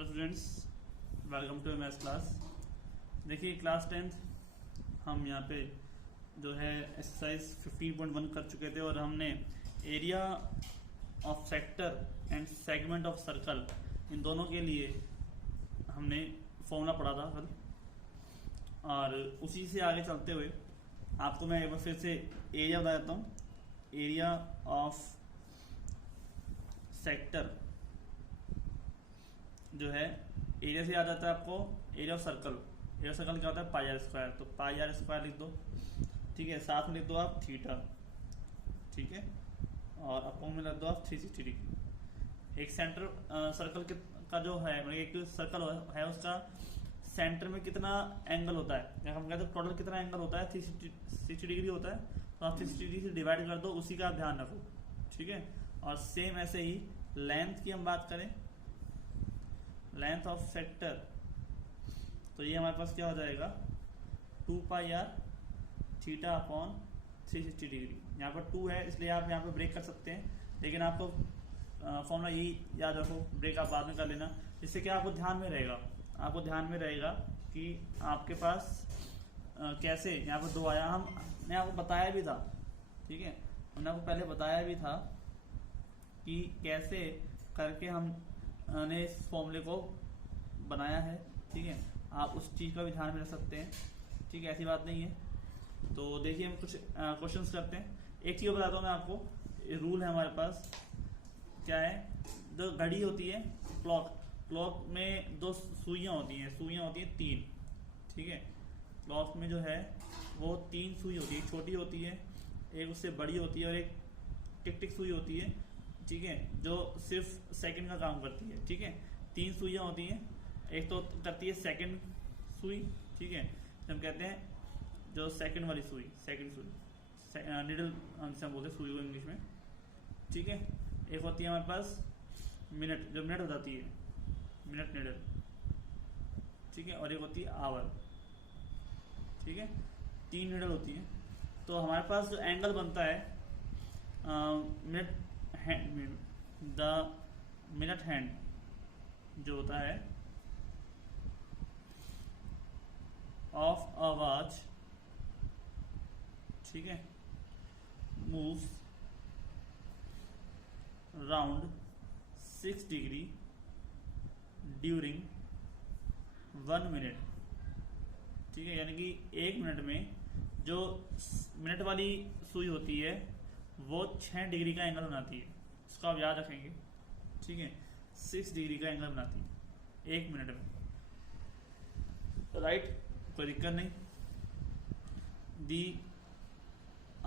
Hello students, welcome to maths class. देखिए class 10th हम यहाँ पे जो है एक्सरसाइज 15.1 कर चुके थे और हमने area of sector and segment of circle इन दोनों के लिए हमने फॉर्मूला पढ़ा था कल। और उसी से आगे चलते हुए आपको मैं एक बार फिर से एरिया बता देता हूँ। एरिया ऑफ सेक्टर जो है, एरिया से याद आता है आपको area of circle. Area of circle क्या होता है? Pi r square. तो पाई आर स्क्वायर लिख दो, ठीक है। साथ में लिख दो आप थीटा, ठीक है। और अपोन में लिख दो आप 360 डिग्री। एक सेंटर सर्कल का जो है, मतलब एक सर्कल है उसका सेंटर में कितना एंगल होता है, या हम कहते हैं टोटल कितना एंगल होता है, 360 डिग्री होता है। तो आप 360 डिग्री से डिवाइड कर दो, उसी का आप ध्यान रखो, ठीक है। और सेम ऐसे ही लेंथ की हम बात करें, लेंथ ऑफ सेक्टर, तो ये हमारे पास क्या हो जाएगा 2 पाई आर थीटा अपॉन 360 डिग्री। यहाँ पर 2 है इसलिए आप यहाँ पर ब्रेक कर सकते हैं, लेकिन आपको फॉर्मूला यही याद रखो, ब्रेक आप बाद में कर लेना। इससे क्या आपको ध्यान में रहेगा, आपको ध्यान में रहेगा कि आपके पास कैसे यहाँ पर 2 आया। हमने आपको बताया भी था, ठीक है, हमने आपको पहले बताया भी था कि कैसे करके हमने इस फॉर्मूले को बनाया है, ठीक है। आप उस चीज़ का भी ध्यान में रख सकते हैं, ठीक है, ऐसी बात नहीं है। तो देखिए हम कुछ क्वेश्चंस करते हैं। एक चीज़ बताता हूँ मैं आपको, रूल है हमारे पास, क्या है, जो घड़ी होती है क्लॉक में 2 सुइयाँ होती हैं 3, ठीक है। क्लॉक में जो है वो 3 सुई होती है, एक छोटी होती है, एक उससे बड़ी होती है और एक टिक टिक सुई होती है, ठीक है, जो सिर्फ सेकंड का काम करती है, ठीक है। 3 सुइयाँ होती हैं, एक तो करती है सेकंड सुई, ठीक है, हम कहते हैं जो सेकंड वाली सुई, सेकंड सुई निडल से हम बोलते हैं सुई को इंग्लिश में, ठीक है। एक होती है हमारे पास मिनट, जो मिनट बताती है, मिनट निडल, ठीक है। और एक होती है आवर, ठीक है। 3 निडल होती है। तो हमारे पास जो एंगल बनता है minute hand, the minute hand जो होता है ऑफ अ वॉच, ठीक है, moves round 6 degree during 1 minute, ठीक है। यानी कि 1 मिनट में जो मिनट वाली सुई होती है वो 6 डिग्री का एंगल बनाती है, इसको आप याद रखेंगे, ठीक है। 6 डिग्री का एंगल बनाती है 1 मिनट में, राइट, कोई दिक्कत नहीं। दी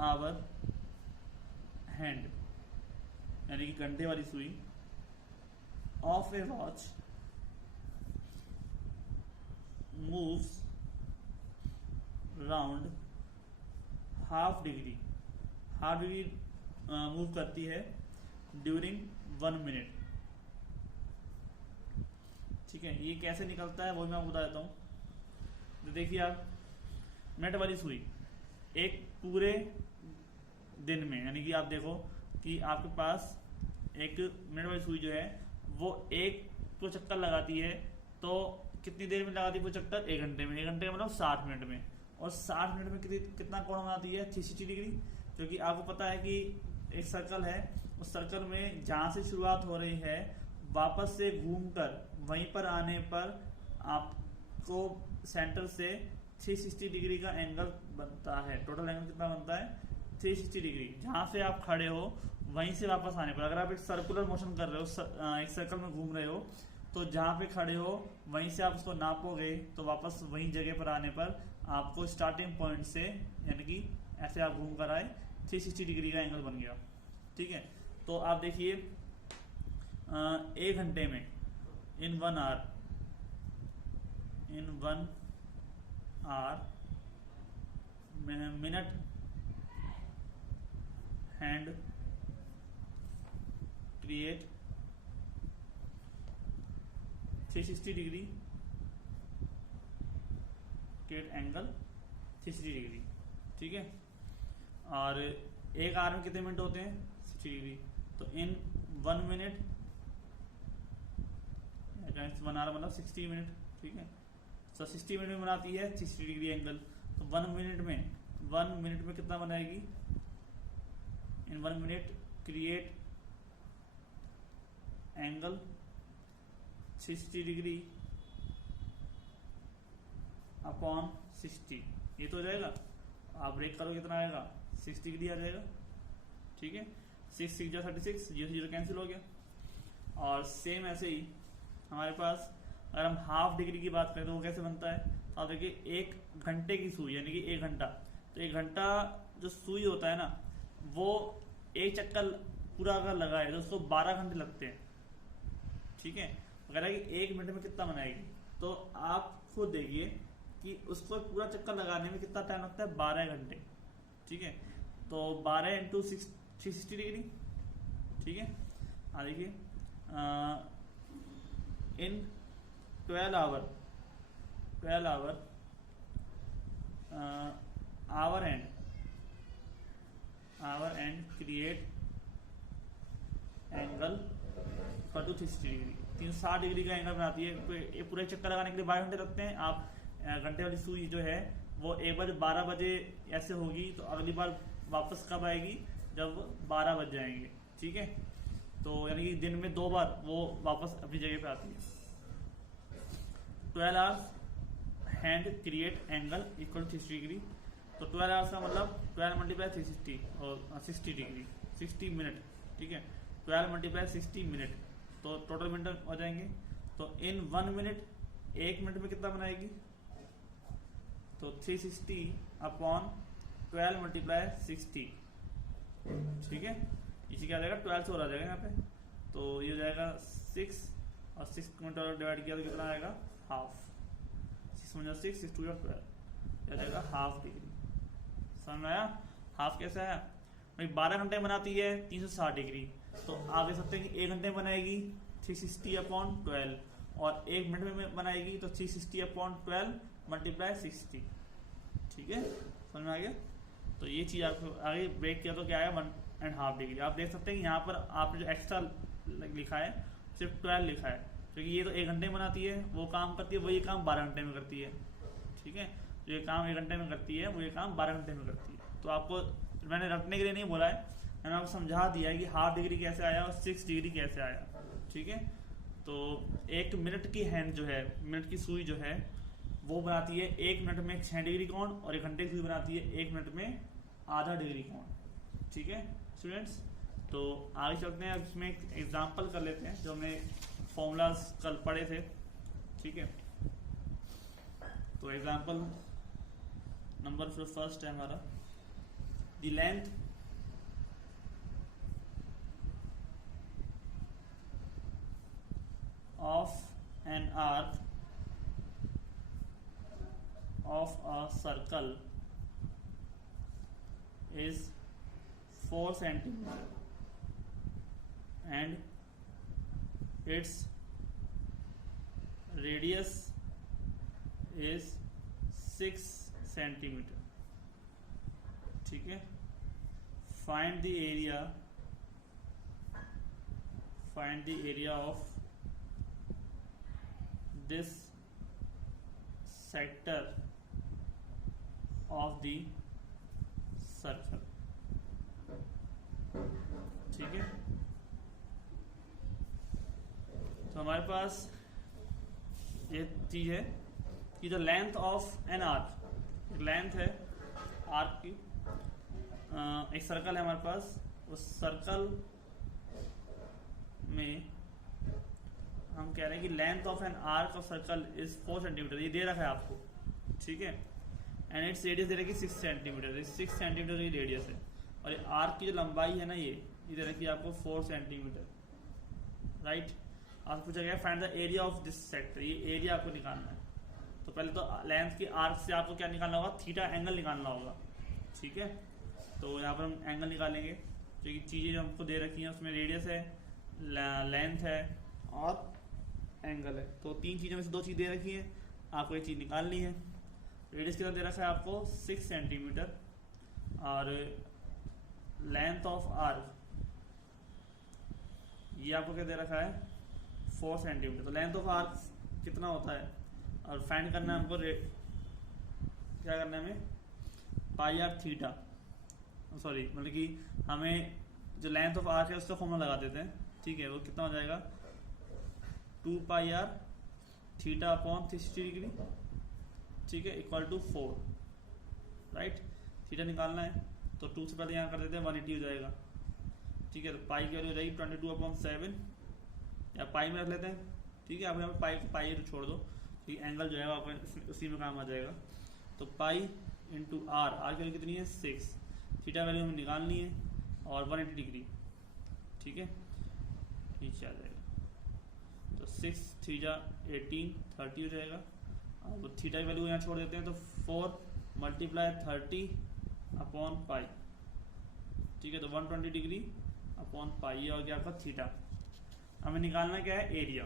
आवर हैंड यानी कि घंटे वाली सुई of A watch moves round half degree move करती है ड्यूरिंग 1 मिनट, ठीक है। ये कैसे निकलता है वो मैं आपको बता देता हूँ। तो देखिए आप, मिनट वाली सुई एक पूरे दिन में, यानी कि आप देखो कि आपके पास एक मिनट वाली सुई जो है वो एक तो चक्कर लगाती है, तो कितनी देर में लगाती है वो चक्कर? 1 घंटे में। 1 घंटे का मतलब 60 मिनट में। और 60 मिनट में कितना कोण बनाती है? 360 डिग्री। क्योंकि आपको पता है कि एक सर्कल है, उस सर्कल में जहां से शुरुआत हो रही है वापस से घूमकर वहीं पर आने पर आपको सेंटर से 360 डिग्री का एंगल बनता है। टोटल एंगल कितना बनता है? 360 डिग्री। जहां से आप खड़े हो वहीं से वापस आने पर, अगर आप एक सर्कुलर मोशन कर रहे हो, एक सर्कल में घूम रहे हो, तो जहां पे खड़े हो वहीं से आप उसको नापोगे तो वापस वहीं जगह पर आने पर आपको स्टार्टिंग पॉइंट से, यानी कि ऐसे आप घूम कर आए, 360 डिग्री का एंगल बन गया, ठीक है। तो आप देखिए 1 घंटे में, इन 1 our minute hand create 360 degree, create angle 360 degree, ठीक है। और 1 आवर में कितने मिनट होते हैं? 60 डिग्री। तो इन 1 मिनट 1 आवर मतलब 60 मिनट, ठीक है। सो 60 मिनट में बनाती है 60 डिग्री एंगल। तो 1 मिनट में कितना बनाएगी? इन 1 minute create angle 60 degree upon 60, ये तो हो जाएगा। आप ब्रेक करो कितना आएगा? 60 डिग्री आ जाएगा, ठीक है। 6 6 36, 0 0 कैंसिल हो गया। और सेम ऐसे ही हमारे पास अगर हम हाफ डिग्री की बात करें तो वो कैसे बनता है? तो आप देखिए 1 घंटे की सुई यानी कि 1 घंटा, तो 1 घंटा जो सुई होता है ना वो एक चक्कर पूरा अगर लगाए तो उसको 12 घंटे लगते हैं, ठीक है। अगर है कि 1 मिनट में कितना बनाएगी, तो आप खुद देखिए कि उसको पूरा चक्कर लगाने में कितना टाइम लगता है? 12 घंटे, ठीक है। तो 12 इंटू 360 डिग्री, ठीक है। हाँ देखिए in 12 hour hour and create angle equal to 360 degree, 360 degree का एंगल बनाती है। तो ये पूरे चक्कर लगाने के लिए 12 घंटे लगते हैं। आप घंटे वाली सुई जो है वो एक बार 12 बजे ऐसे होगी, तो अगली बार वापस कब आएगी? जब 12 बज जाएंगे, ठीक है। तो यानी कि दिन में 2 बार वो वापस अपनी जगह पे आती है। 12 hours hand create angle equal to 360 degree. तो 12 आवर्स का मतलब 12 मल्टीप्लाई 360 और 60 डिग्री 60 मिनट, ठीक है। 12 मल्टीप्लाई 60 मिनट, तो टोटल मिनट हो जाएंगे। तो इन 1 मिनट, 1 मिनट में कितना बनाएगी? तो 360 अपॉन 12 मल्टीप्लाई 60, ठीक है। इसी क्या आ जाएगा? 12 से और आ जाएगा यहाँ पे। तो ये हो जाएगा 6 और 6 मिनट और डिवाइड किया तो कितना आएगा? हाफ। 6 में 6 6 2 12 आ जाएगा हाफ डिग्री। समझ में आया? हाफ कैसे आया? भाई 12 घंटे बनाती है 360 डिग्री, तो आप देख सकते हैं कि 1 घंटे में बनाएगी 360 अपॉन 12, और 1 मिनट में बनाएगी तो 360 अपॉन 12 मल्टीप्लाई 60, ठीक है। समझ में आ गया? तो ये चीज़ आपको आगे ब्रेक किया तो क्या आया? 1.5 डिग्री। आप देख सकते हैं कि यहाँ पर आपने जो एक्स्ट्रा लिखा है सिर्फ 12 लिखा है, क्योंकि ये तो 1 घंटे में बनाती है, वो काम करती है, वही काम 12 घंटे में करती है, ठीक है। जो ये काम 1 घंटे में करती है वो ये काम 12 घंटे में करती है। तो आपको मैंने रखने के लिए नहीं बोला है, मैंने आपको समझा दिया है कि हाफ डिग्री कैसे आया और 6 डिग्री कैसे आया, ठीक है। तो 1 मिनट की हैंड जो है, मिनट की सुई जो है वो बनाती है 1 मिनट में 6 डिग्री कोण, और 1 घंटे की सुई बनाती है 1 मिनट में आधा डिग्री कोण, ठीक है स्टूडेंट्स। तो आगे चलते हैं, अब इसमें एक एग्जाम्पल कर लेते हैं जो हमने फॉर्मूलाज कल पढ़े थे, ठीक है। तो एग्जाम्पल नंबर फर्स्ट है हमारा, the length of an arc of a circle is 4 centimeter and its radius is 6 centimeter, ठीक है। find the area of this sector of the circle, ठीक है। तो हमारे पास ये चीज है कि the length of an arc, length है आर्क की, एक सर्कल है हमारे पास, उस सर्कल में हम कह रहे हैं कि length of N arc of circle is 4 centimetre, ये दे रखा है आपको, ठीक है। एंड इट्स रेडियस दे रखी 6 सेंटीमीटर, 6 सेंटीमीटर की रेडियस है, और ये आर्क की जो लंबाई है ना ये दे रखी है आपको 4 सेंटीमीटर, राइट। आपको पूछा गया find the area of this sector, ये एरिया आपको निकालना है। तो पहले तो लेंथ की आर्क से आपको क्या निकालना होगा? थीटा एंगल निकालना होगा, ठीक है। तो यहाँ पर हम एंगल निकालेंगे, जो कि चीज़ें जो हमको दे रखी हैं उसमें रेडियस है, लेंथ है और एंगल है। तो 3 चीज़ों में से 2 चीज़ दे रखी है, आपको ये चीज़ निकालनी है। रेडियस कितना दे रखा है आपको? 6 सेंटीमीटर, और लेंथ ऑफ आर्क ये आपको क्या दे रखा है? 4 सेंटीमीटर। तो लेंथ ऑफ आर्क कितना होता है और फाइंड करना है हमको, क्या करना है हमें, पाई आर थीटा, सॉरी मतलब कि हमें जो लेंथ ऑफ आर्क है उसका फॉर्मूला लगा देते हैं, ठीक है। वो कितना हो जाएगा 2 पाई आर थीटा अपॉन 360 डिग्री, ठीक है, इक्वल टू 4, राइट। थीटा निकालना है तो 2 से पहले यहाँ कर देते हैं 180 हो जाएगा, ठीक है। तो पाई की वैल्यू हो जाएगी 22/7 या पाई में रख लेते हैं, ठीक है। आप यहाँ पे पाई तो छोड़ दो, ठीक, एंगल जो है आपका उसी में काम आ जाएगा। तो पाई इंटू आर, आर की वैल्यू कितनी है 6, थीटा वैल्यू हमें निकालनी है और 180 डिग्री, ठीक है, नीचे आ जाएगा। तो 6 थीटा 18 30 हो जाएगा। अब थीटा की वैल्यू यहाँ छोड़ देते हैं तो 4 × 30/पाई, ठीक है। तो 120 डिग्री अपॉन पाई, ये हो गया आपका थीटा। हमें निकालना क्या है, एरिया,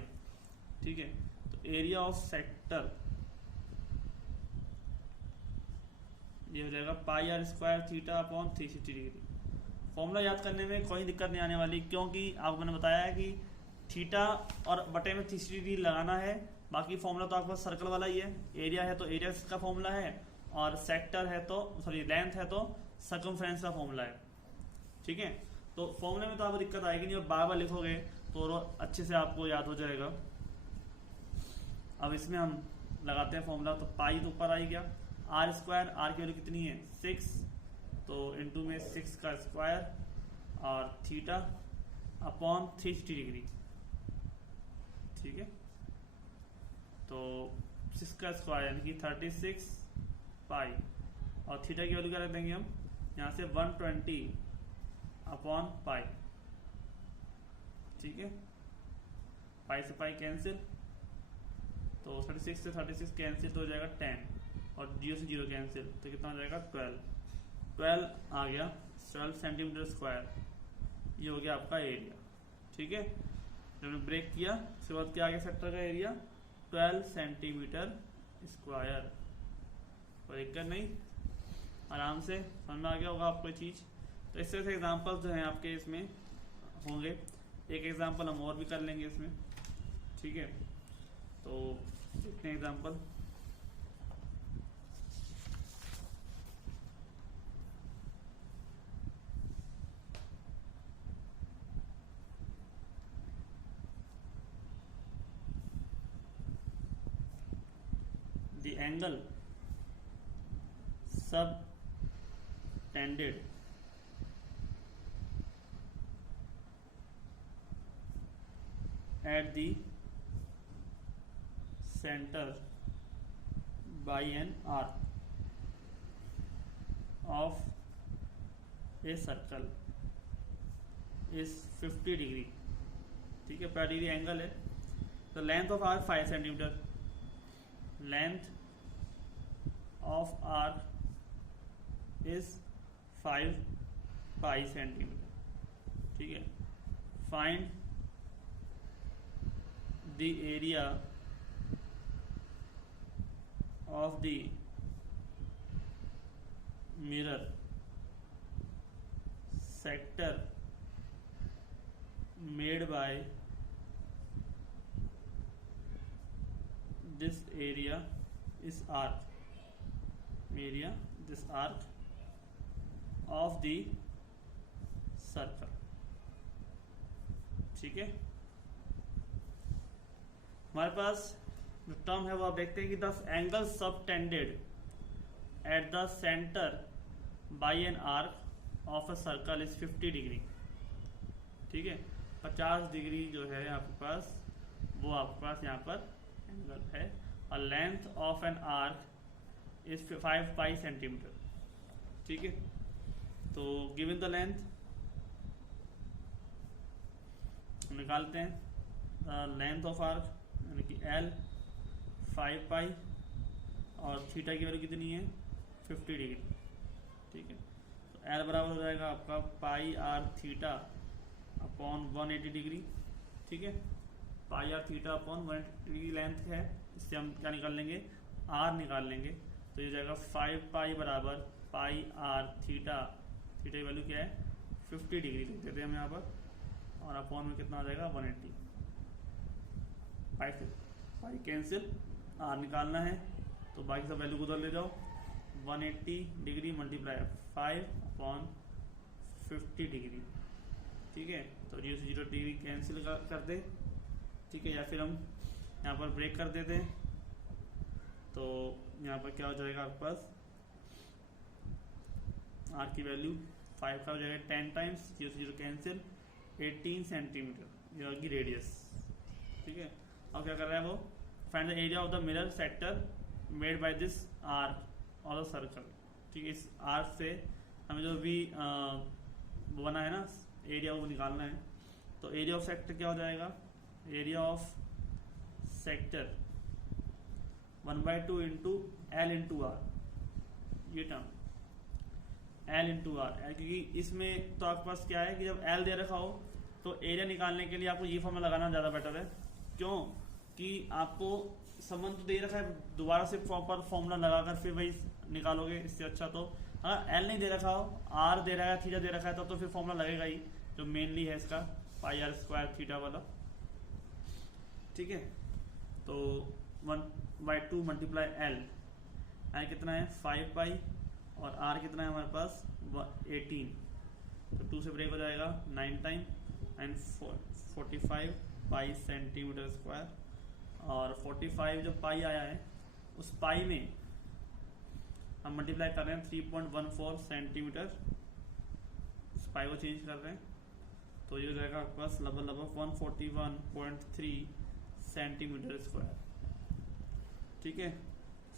ठीक है। तो एरिया ऑफ सेक्टर ये हो जाएगा pi r square theta upon 360 degree. Formula याद करने में कोई दिक्कत नहीं आने वाली, क्योंकि आपको मैंने बताया है कि थीटा और बटे में 360 डिग्री लगाना है। बाकी फॉर्मूला तो आपका सर्कल वाला ही है, एरिया है तो एरिया का फॉर्मूला है, और सेक्टर है तो सॉरी लेंथ है तो सर्कमफ्रेंस का फॉर्मूला है, ठीक है। तो फॉर्मूले में तो आपको दिक्कत आएगी नहीं, और बार बार लिखोगे तो अच्छे से आपको याद हो जाएगा। अब इसमें हम लगाते हैं फॉर्मूला। तो पाई तो ऊपर आई गया, आर स्क्वायर, आर की वैल्यू कितनी है 6, तो इंटू में 6 का स्क्वायर और थीटा अपॉन 360 डिग्री, ठीक है। तो 6 का स्क्वायर यानी कि 36 पाई, और थीटा की वैल्यू क्या रख देंगे हम यहाँ से 120/पाई, ठीक है। पाई से पाई कैंसिल, तो 36 से 36 कैंसिल तो हो जाएगा 10, और 0 से 0 कैंसिल, तो कितना हो जाएगा 12 आ गया 12 सेंटीमीटर स्क्वायर। ये हो गया आपका एरिया, ठीक है। जब हमने ब्रेक किया उसके बाद क्या आ गया सेक्टर का एरिया 12 सेंटीमीटर स्क्वायर। कोई दिक्कत नहीं, आराम से समझ में आ गया होगा आपको चीज़। तो इस तरह से एग्जाम्पल्स जो हैं आपके इसमें होंगे, एक एग्जाम्पल हम और भी कर लेंगे इसमें, ठीक है। तो देखते हैं example. The angle subtended at the center by an arc of a circle is 50 degree, ठीक है। 50 डिग्री एंगल है। तो length of arc 5 centimetre, length of arc is 5 pi centimetre, ठीक है। Find the area of the mirror sector made by this area इस arc, area this arc of the circle, ठीक है। हमारे पास जो टर्म है वो आप देखते हैं कि the angle subtended at the centre by an arc of a circle is 50 degree, ठीक है। 50 डिग्री जो है आपके पास वो आपके पास यहाँ पर एंगल है, और length of an arc is 5 pi centimetre, ठीक है। तो गिवन द लेंथ निकालते हैं, लेंथ ऑफ आर्क यानी कि L 5 पाई, और थीटा की वैल्यू कितनी है 50 डिग्री, ठीक है। तो L बराबर हो जाएगा आपका pi r theta upon 180 degree, ठीक है। Pi r theta upon 180 degree length है, इससे हम क्या निकाल लेंगे, R निकाल लेंगे। तो ये जाएगा 5 पाई बराबर पाई आर थीटा, थीटा की वैल्यू क्या है 50 डिग्री लिख देते हैं हम यहाँ पर, और अपॉन में कितना आ जाएगा 180, पाई कैंसिल, आर निकालना है तो बाकी सब वैल्यू को उधर ले जाओ। 180 डिग्री मल्टीप्लाई 5/50 डिग्री, ठीक है। तो 0 से 0 डिग्री कैंसिल कर दे, ठीक है। या फिर हम यहाँ पर ब्रेक कर देते हैं तो यहाँ पर क्या हो जाएगा आपके पास, आर की वैल्यू 5 का हो जाएगा 10 टाइम्स 0 से 0 कैंसिल 18 सेंटीमीटर, ये होगी रेडियस, ठीक है। अब क्या कर रहा है वो, find the area of the mirror sector made by this arc और द सर्कल, ठीक है। इस आर्क से हमें जो भी बना है ना एरिया वो निकालना है। तो एरिया ऑफ सेक्टर क्या हो जाएगा, area of sector 1/2 into L into R, ये टर्म एल इंटू आर, क्योंकि इसमें तो आपके पास क्या है कि जब एल दे रखा हो तो एरिया निकालने के लिए आपको ये फॉर्मूला लगाना ज़्यादा बेटर है। क्यों कि आपको संबंध तो दे रखा है, दोबारा से प्रॉपर फॉर्मूला लगाकर फिर वही निकालोगे, इससे अच्छा तो अगर एल नहीं दे रखा हो, आर दे रखा है, थीटा दे रखा है, तब तो फिर फॉर्मूला लगेगा ही, जो मेनली है इसका पाई आर स्क्वायर थीटा वाला, ठीक है। तो 1/2 मल्टीप्लाई एल कितना है 5 पाई और आर कितना है हमारे पास 18, तो 2 से ब्रेक हो जाएगा 9 time and 45 pi centimetre square. और 45 जो पाई आया है उस पाई में हम मल्टीप्लाई कर रहे हैं 3.14 सेंटीमीटर, उस पाई को चेंज कर रहे हैं तो ये हो जाएगा आपके पास लगभग 141.3 सेंटीमीटर स्क्वायर, ठीक है।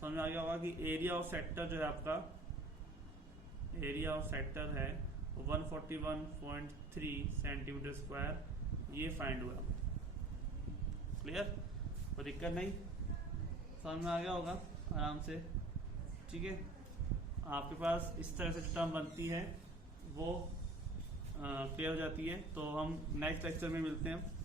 समझ में आ गया होगा कि एरिया ऑफ सेक्टर जो है आपका, एरिया ऑफ सेक्टर है 141.3 सेंटीमीटर स्क्वायर, ये फाइंड हुआ। क्लियर, कोई दिक्कत नहीं, समझ में आ गया होगा आराम से, ठीक है। आपके पास इस तरह से जो टर्म बनती है वो क्लियर हो जाती है। तो हम नेक्स्ट लेक्चर में मिलते हैं।